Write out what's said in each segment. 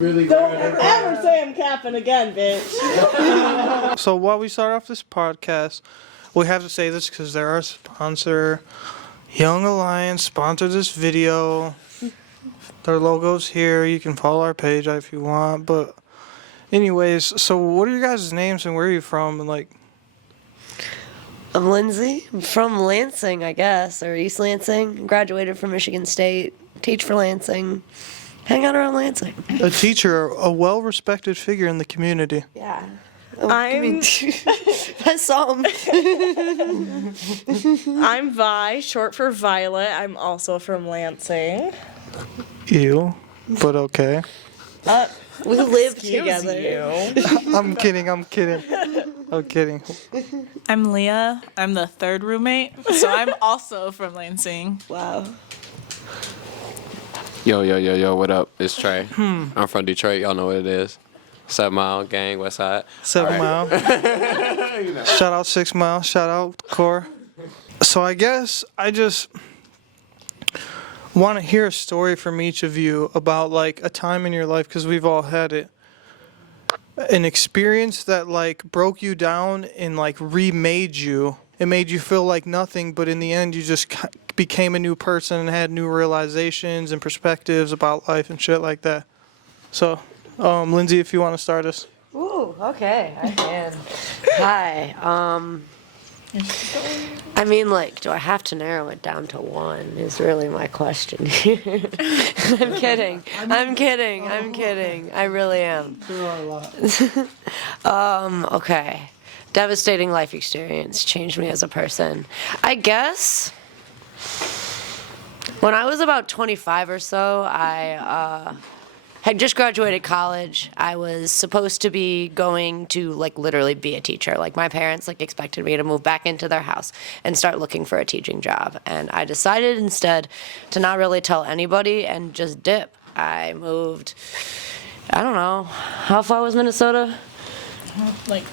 Don't ever say I'm capping again, bitch. So while we start off this podcast, we have to say this because they're our sponsor. Young Alliance sponsored this video. Their logo's here. You can follow our page if you want. But anyways, so what are your guys' names and where are you from? And like, I'm Lindsay. I'm from Lansing, I guess, or East Lansing. Graduated from Michigan State. Teach for Lansing. Hang out around Lansing. a teacher, a well-respected figure in the community. Yeah. That's some. I'm Vi, short for Violet. I'm also from Lansing. Ew, but okay. We live Excuse together. you. I'm kidding. I'm kidding. I'm Leah. I'm the third roommate, so I'm also from Lansing. Wow. Yo, what up? It's Trey. I'm from Detroit. Y'all know what it is. 7 Mile Gang, West Side. 7 Mile. Shout out 6 Mile. Shout out Core. So I guess I just want to hear a story from each of you about like a time in your life, because we've all had it. An experience that like broke you down and like remade you. It made you feel like nothing, but in the end you just became a new person and had new realizations and perspectives about life and shit like that. So, Lindsay, if you want to start us. Ooh, okay, I can. Hi. I mean, like, do I have to narrow it down to one is really my question here. I'm kidding. I really am. There are a lot. Okay. Devastating life experience changed me as a person. I guess when I was about 25 or so, I had just graduated college. I was supposed to be going to like literally be a teacher. Like my parents like expected me to move back into their house and start looking for a teaching job. And I decided instead to not really tell anybody and just dip. I moved, I don't know, how far was Minnesota? Like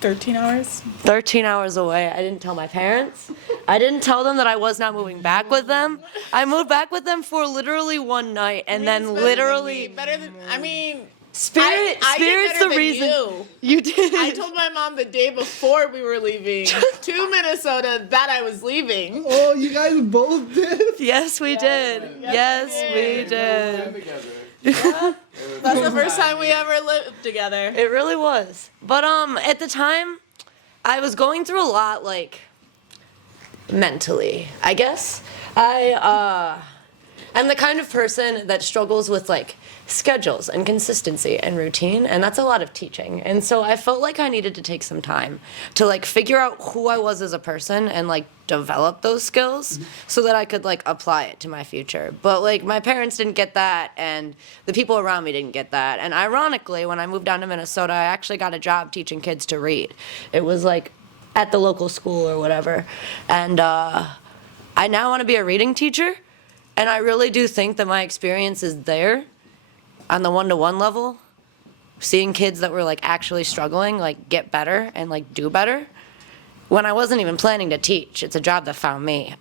13 hours? 13 hours away. I didn't tell my parents. I didn't tell them that I was not moving back with them. I moved back with them for literally one night, and then literally. Better than I mean. Spirit's did better the than reason. You did. I told my mom the day before we were leaving to Minnesota that I was leaving. Oh, you guys both did? Yes, we did. Yes, we did. That's the first time we ever lived together. It really was. But at the time, I was going through a lot, like mentally, I guess. I'm the kind of person that struggles with like schedules and consistency and routine, and that's a lot of teaching. And so I felt like I needed to take some time to like figure out who I was as a person and like develop those skills so that I could like apply it to my future. But like my parents didn't get that, and the people around me didn't get that. And ironically, when I moved down to Minnesota, I actually got a job teaching kids to read. It was like at the local school or whatever. And I now want to be a reading teacher. And I really do think that my experience is there on the one-to-one level, seeing kids that were like actually struggling, like get better and like do better, when I wasn't even planning to teach. It's a job that found me.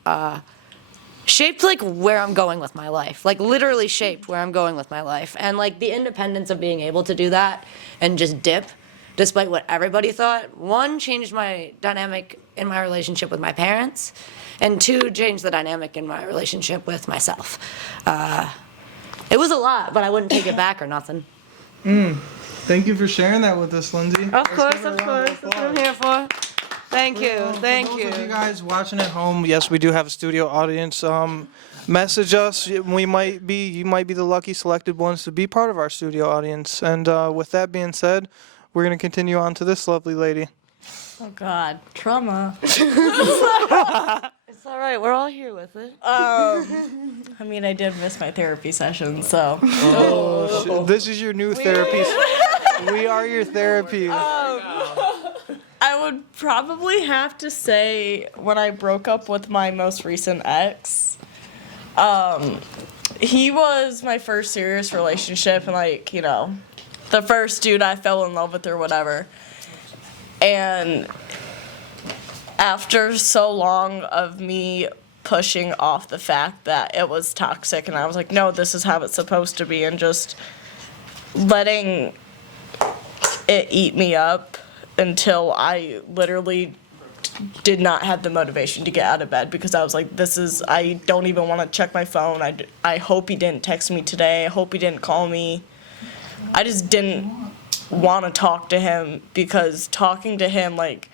Shaped like where I'm going with my life, like literally shaped where I'm going with my life. And like the independence of being able to do that and just dip, despite what everybody thought, one, changed my dynamic in my relationship with my parents, and two, changed the dynamic in my relationship with myself. It was a lot, but I wouldn't take it back or nothing. Thank you for sharing that with us, Lindsay. Of course. That's what I'm here for. Thank you. For those of you guys watching at home, yes, we do have a studio audience. Message us. You might be the lucky selected ones to be part of our studio audience. And with that being said, we're going to continue on to this lovely lady. Oh, God. Trauma. It's all right. We're all here with it. I mean, I did miss my therapy session, so. This is your new therapy. We are your therapy. I would probably have to say when I broke up with my most recent ex, he was my first serious relationship and like, you know, the first dude I fell in love with or whatever. And after so long of me pushing off the fact that it was toxic and I was like, no, this is how it's supposed to be, and just letting it eat me up until I literally did not have the motivation to get out of bed because I was like, I don't even want to check my phone. I hope he didn't text me today. I hope he didn't call me. I just didn't want to talk to him because talking to him, like,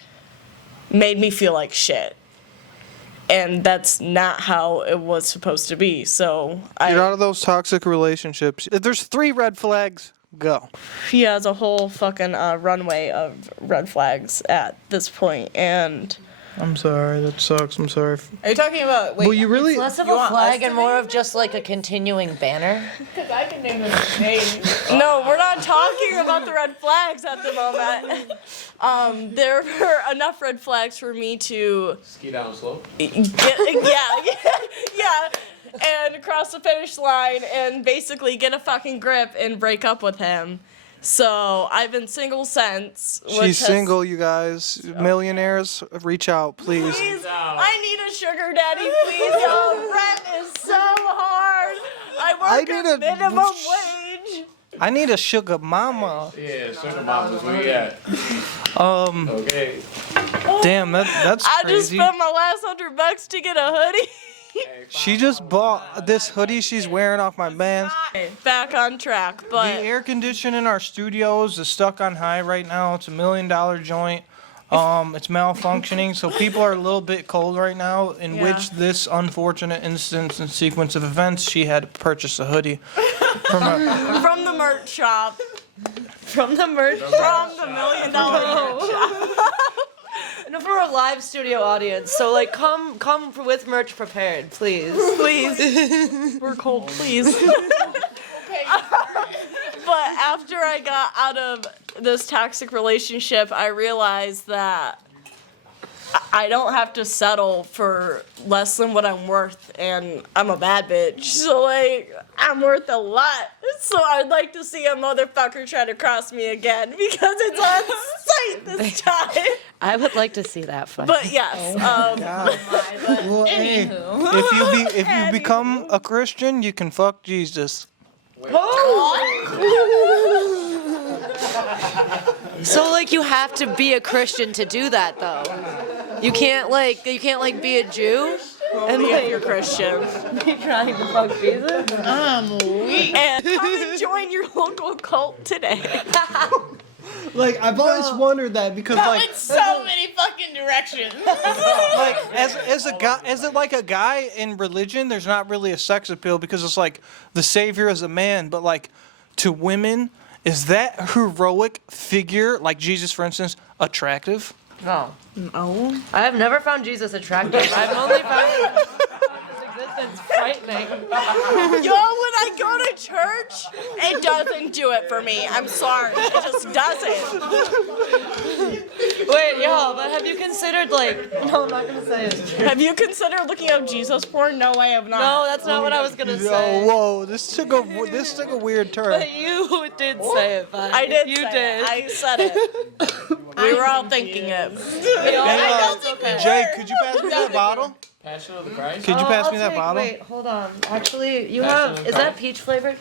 made me feel like shit. And that's not how it was supposed to be. So Get out of those toxic relationships. If there's 3 red flags, go. he has a whole fucking runway of red flags at this point, and I'm sorry, that sucks. I'm sorry. Are you talking about? Wait, Well, you really. Less of You a want flag us to and more name of just like a continuing banner. Because I can name them names. no, we're not talking about the red flags at the moment. There were enough red flags for me to Ski down slow. yeah, and cross the finish line and basically get a fucking grip and break up with him. So I've been single since. She's single, you guys. Millionaires, reach out, please. Please, I need a sugar daddy, please. Yo, rent is so hard. I work at minimum wage. I need a sugar mama. Yeah, sugar mamas, where you at? Okay. Damn, that's I just crazy. spent my last $100 to get a hoodie. She just bought this hoodie she's wearing off my bands. Back on track, The but air conditioning in our studios is stuck on high right now. It's $1 million joint. It's malfunctioning, so people are a little bit cold right now. In which this unfortunate instance and sequence of events, she had to purchase a hoodie from a. from the merch shop. From the merch. From the $1 million merch shop. No, for a live studio audience. So like, come with merch prepared, please. Please. We're cold, please. But after I got out of this toxic relationship, I realized that I don't have to settle for less than what I'm worth, and I'm a bad bitch. So, like, I'm worth a lot. So I'd like to see a motherfucker try to cross me again because it's on sight this time. I would like to see that fight. But yes, Well, hey, if you become a Christian, you can fuck Jesus. So like, you have to be a Christian to do that, though. You can't like be a Jew and if you're Christian. be trying to fuck Jesus. And come and join your local cult today. Like, I've always wondered that because, like, In so many fucking directions. like as a guy in religion, there's not really a sex appeal because it's like the savior is a man, but like to women, is that heroic figure like Jesus, for instance, attractive? No. No. I have never found Jesus attractive. I've only found his existence frightening. Yo, when I go to church, it doesn't do it for me. I'm sorry. It just doesn't. Wait, yo, but have you considered like? No, I'm not gonna say it. Have you considered looking up Jesus porn? No, I have not. No, that's not what I was gonna say. Whoa, this took a weird turn. But you did say it, Vi. I did. You say did. It. I said it. We were all thinking it. Hey, don't think we Jay, were. could you pass me that bottle? Passion of the Christ? Could you pass I'll me that take- bottle? Wait, hold on. Actually, you Passion have. of Is that Christ. peach flavored?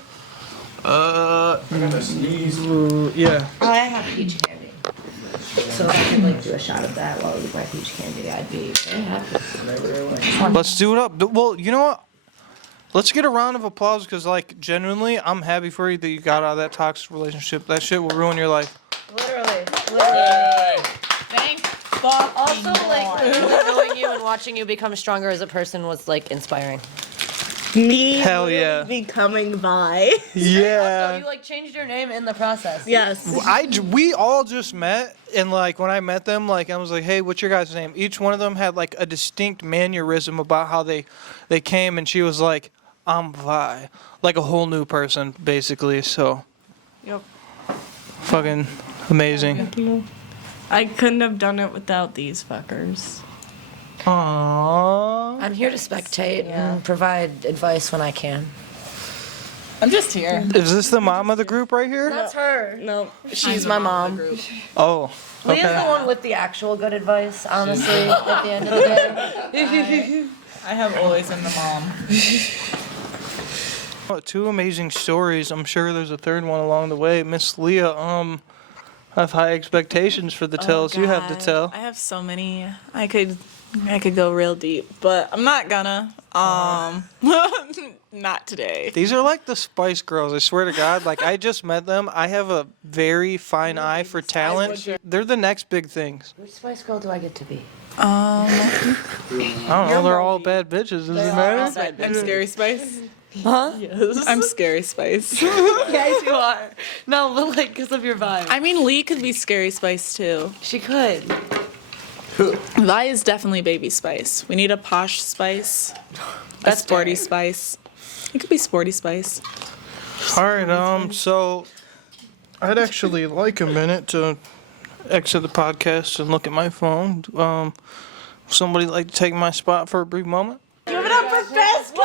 Yeah. I have peach candy. So if I could like do a shot of that while I eat my peach candy, I'd be very happy. Let's do it up. Well, you know what? Let's get a round of applause because, like, genuinely, I'm happy for you that you got out of that toxic relationship. That shit will ruin your life. Literally. Thank fuck. Also, like, knowing you and watching you become stronger as a person was like inspiring. Me Hell yeah. becoming bi. So Yeah. you like changed your name in the process. Yes. We all just met, and like when I met them, like I was like, "Hey, what's your guys' name?" Each one of them had like a distinct mannerism about how they came, and she was like, "I'm Vi," like a whole new person, basically. So, Yep. fucking amazing. I couldn't have done it without these fuckers. Aww. I'm here to spectate and provide advice when I can. I'm just here. Is this the mom of the group right here? That's her. No, she's my mom. Oh. Leah's the Okay. one with the actual good advice, honestly, at the end of the day. I have always been the mom. Two amazing stories. I'm sure there's a third one along the way. Miss Leah, I have high expectations for the tales you have to God, tell. I have so many. I could go real deep, but I'm not gonna. Not today. These are like the Spice Girls. I swear to God. Like, I just met them. I have a very fine eye for talent. They're the next big things. Which Spice Girl do I get to be? I don't know. They're all bad bitches. Does it matter? I'm Scary Spice. Huh? I'm Scary Spice. Yes, you are. No, but like, because of your vibe. I mean, Lee could be Scary Spice too. She could. Vi is definitely Baby Spice. We need a posh Spice. That's a sporty fair. Spice. It could be Sporty Spice. All right. So I'd actually like a minute to exit the podcast and look at my phone. Somebody like to take my spot for a brief moment? Give it up for Fezco!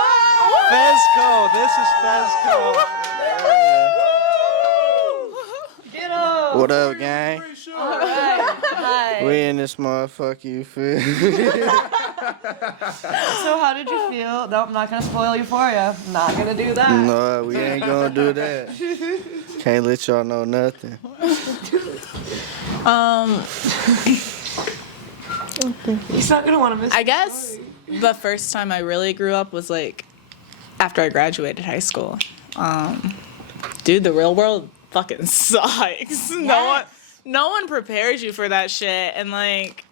Fezco. This is Fezco. What up, gang? Hi. We in this motherfucker, you feel? So how did you feel? Nope, I'm not gonna spoil Euphoria. Not gonna do that. No, we ain't gonna do that. Can't let y'all know nothing. He's not gonna want to miss. I guess the first time I really grew up was like after I graduated high school. Dude, the real world fucking sucks. No one prepares you for that shit, and like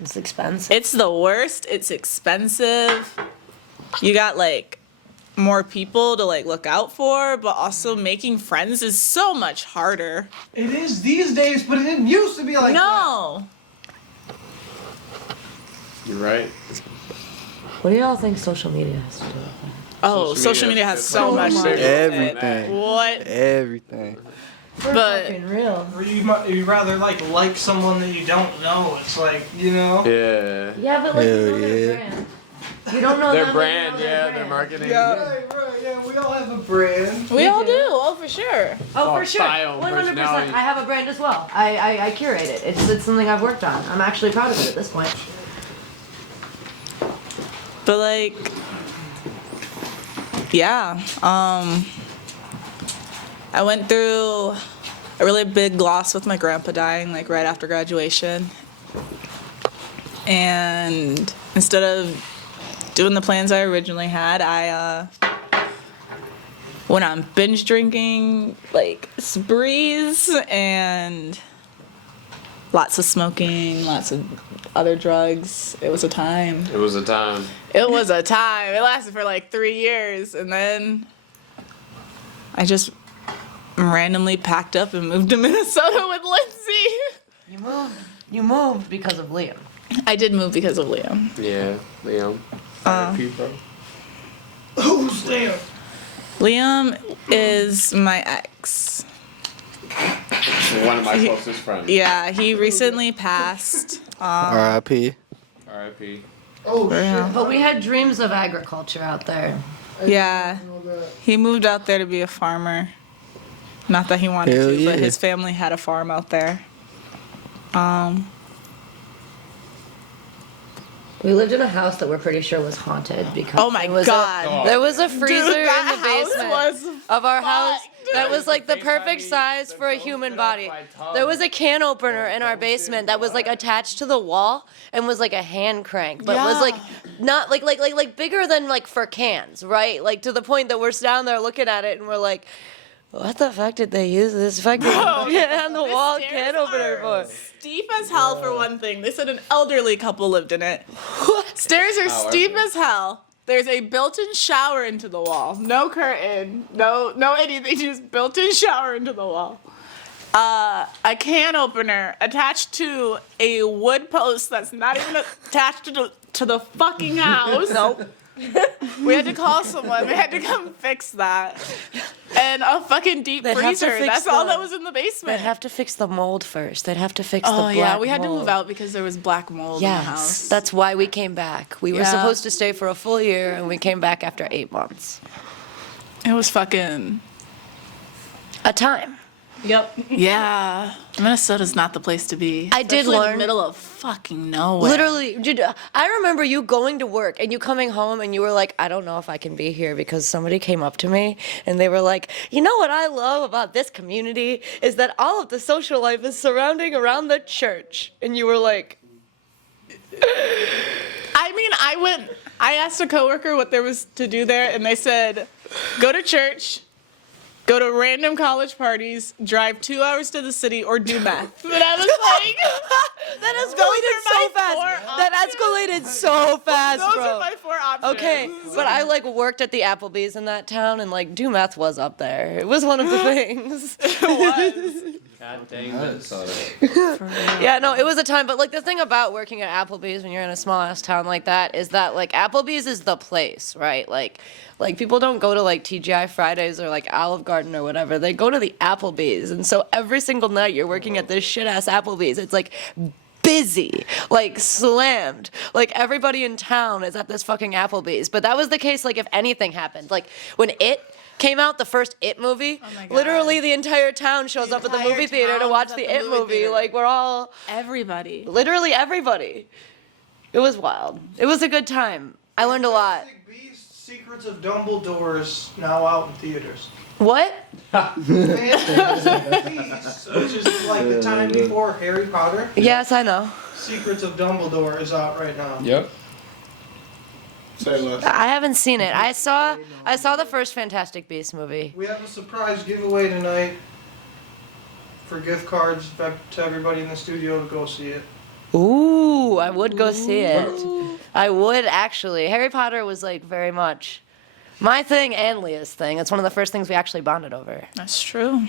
It's expensive. it's the worst. It's expensive. You got like more people to like look out for, but also making friends is so much harder. It is these days, but it didn't used to be like No. You're right. What do y'all think social media has to do with that? Oh, social media has so much to do with it. Everything. What? Everything. But Real. You'd rather like someone that you don't know. It's like, you know. Yeah. Yeah, but like Hell you know their yeah. brand. You don't know Their them, brand, but you know yeah, their their brand. marketing. Right. Yeah, we all have a brand. we all do. Oh, for sure. Oh, Oh, for sure. style, 100%. personality. I have a brand as well. I curate it. It's something I've worked on. I'm actually proud of it at this point. But like, yeah. I went through a really big loss with my grandpa dying like right after graduation. And instead of doing the plans I originally had, I went on binge drinking, like sprees, and lots of smoking, lots of other drugs. It was a time. It was a time. It was a time. It lasted for like 3 years, and then I just randomly packed up and moved to Minnesota with Lindsay. You moved because of Liam. I did move because of Liam. Yeah, Liam. R.I.P., bro. Who's there? Liam is my ex. One of my closest friends. Yeah, he recently passed. R.I.P. R.I.P. Oh shit. But we had dreams of agriculture out there. Yeah, he moved out there to be a farmer. Not that he wanted Hell to, yeah. but his family had a farm out there. We lived in a house that we're pretty sure was haunted because Oh my there was God. there was a freezer Dude, that in the house basement was of our house fucked. that was like the FaceTime perfect me, size the for a ghost human lit up body. my tub. There was a can opener in our basement that was like attached to the wall and was like a hand crank, but was like not like bigger than like for cans, right? Like to the point that we're down there looking at it and we're like, what the fuck did they use this fucking on the wall can opener for? Steep as hell for one thing. They said an elderly couple lived in it. Stairs are steep as hell. There's a built-in shower into the wall. No curtain. No anything. Just built-in shower into the wall. A can opener attached to a wood post that's not even attached to the fucking house. Nope. We had to call someone. They had to come fix that. And a fucking deep They'd have to freezer. fix That's all the- that was in the basement. They'd have to fix the mold first. They'd have to fix the Oh black yeah, we had to mold. move out because there was black mold in the house. Yes, that's why we came back. We were Yeah. supposed to stay for a full year, and we came back after 8 months. It was fucking A time. Yep. Yeah, Minnesota's not the place to be. I did Especially in learn- the middle of fucking nowhere. Literally, dude, I remember you going to work and you coming home and you were like, I don't know if I can be here because somebody came up to me and they were like, you know what I love about this community is that all of the social life is surrounding around the church. And you were like, I mean, I asked a coworker what there was to do there, and they said, go to church, go to random college parties, drive 2 hours to the city, or do meth. But I was like, that Those escalated are so my fast. four That escalated so fast, those bro. are my 4 options. Okay, but I like worked at the Applebee's in that town, and like do meth was up there. It was one of the things. God dang Minnesota. Yeah, no, it was a time. But like the thing about working at Applebee's when you're in a small ass town like that is that like Applebee's is the place, right? Like people don't go to like TGI Fridays or like Olive Garden or whatever. They go to the Applebee's, and so every single night you're working at this shit ass Applebee's. It's like busy, like slammed. Like everybody in town is at this fucking Applebee's. But that was the case. Like if anything happened, like when It came out, the first It movie, my God. literally the entire town shows up at the entire movie theater to town watch is at the the It movie movie. theater. Like we're all, Everybody. literally everybody. It was wild. It was a good time. I learned a lot. Fantastic Beasts: Secrets of Dumbledore is now out in theaters. What? Fantastic Beasts, which is like the time before Harry Potter. Yes, I know. Secrets of Dumbledore is out right now. Yep. Say less. I haven't seen it. I saw the first Fantastic Beasts movie. We have a surprise giveaway tonight for gift cards to everybody in the studio to go see it. Ooh, I would go see it. I would actually. Harry Potter was like very much my thing and Leah's thing. It's one of the first things we actually bonded over. That's true.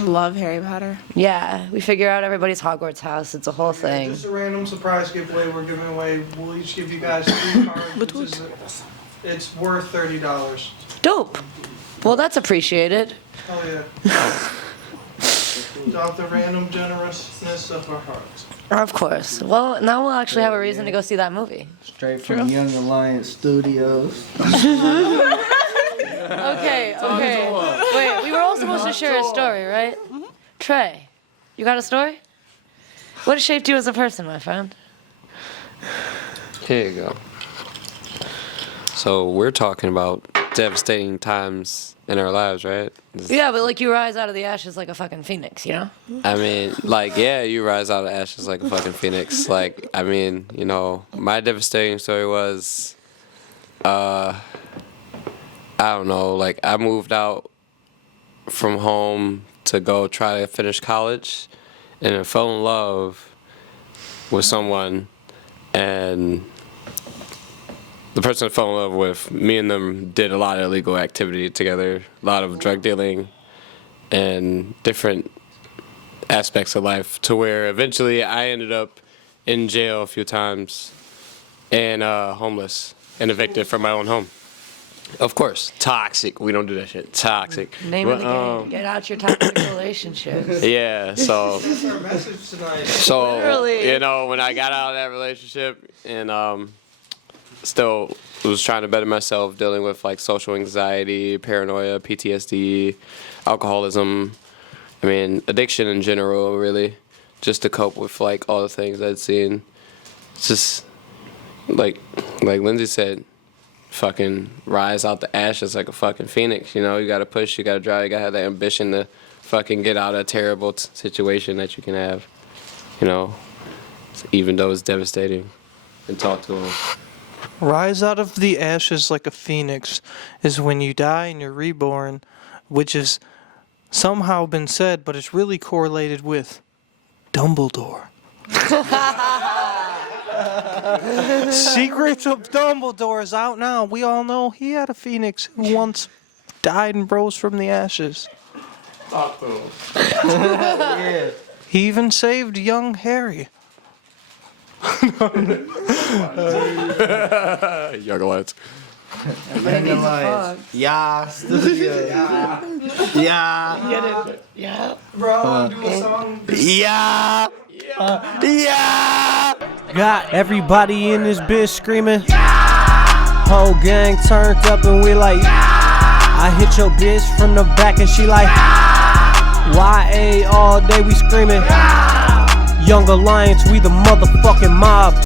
Love Harry Potter. Yeah, we figure out everybody's Hogwarts house. It's a whole thing. Just a random surprise giveaway we're giving away. We'll each give you guys 3 cards. It's worth $30. Dope. Well, that's appreciated. Oh yeah. Without the random generousness of our hearts. Of course. Well, now we'll actually have a reason to go see that movie. Straight from Young Alliance Studios. Okay. Wait, we were all supposed to share a story, right? Trey, you got a story? What shaped you as a person, my friend? Here you go. So we're talking about devastating times in our lives, right? Yeah, but like you rise out of the ashes like a fucking phoenix, you know? I mean, like, yeah, you rise out of ashes like a fucking phoenix. Like, I mean, you know, my devastating story was, I don't know, like, I moved out from home to go try to finish college, and I fell in love with someone, and the person I fell in love with, me and them did a lot of illegal activity together, a lot of drug dealing and different aspects of life, to where eventually I ended up in jail a few times and homeless and evicted from my own home. Of course, toxic. We don't do that shit. Toxic. Name of the But, game. Get out your toxic relationships. Yeah, so That's our message tonight. so Literally. you know, when I got out of that relationship and still was trying to better myself, dealing with like social anxiety, paranoia, PTSD, alcoholism, I mean addiction in general, really, just to cope with like all the things I'd seen. It's just like Lindsay said, fucking rise out the ashes like a fucking phoenix. You know, you gotta push, you gotta drive, you gotta have that ambition to fucking get out of a terrible situation that you can have. You know, even though it's devastating. And talk to them. Rise out of the ashes like a phoenix is when you die and you're reborn, which has somehow been said, but it's really correlated with Dumbledore. Secrets of Dumbledore is out now. We all know he had a phoenix who once died and rose from the ashes. Yeah. He even saved young Harry. Young lads. Young Alliance. Yeah. Studios. Yeah. Yeah. Bro, I want to do a song. Yeah. Yeah. Got everybody in this bitch screaming. Whole gang turned up and we like. I hit your bitch from the back and she like. YA all day we screaming. Young Alliance, we the motherfucking mob.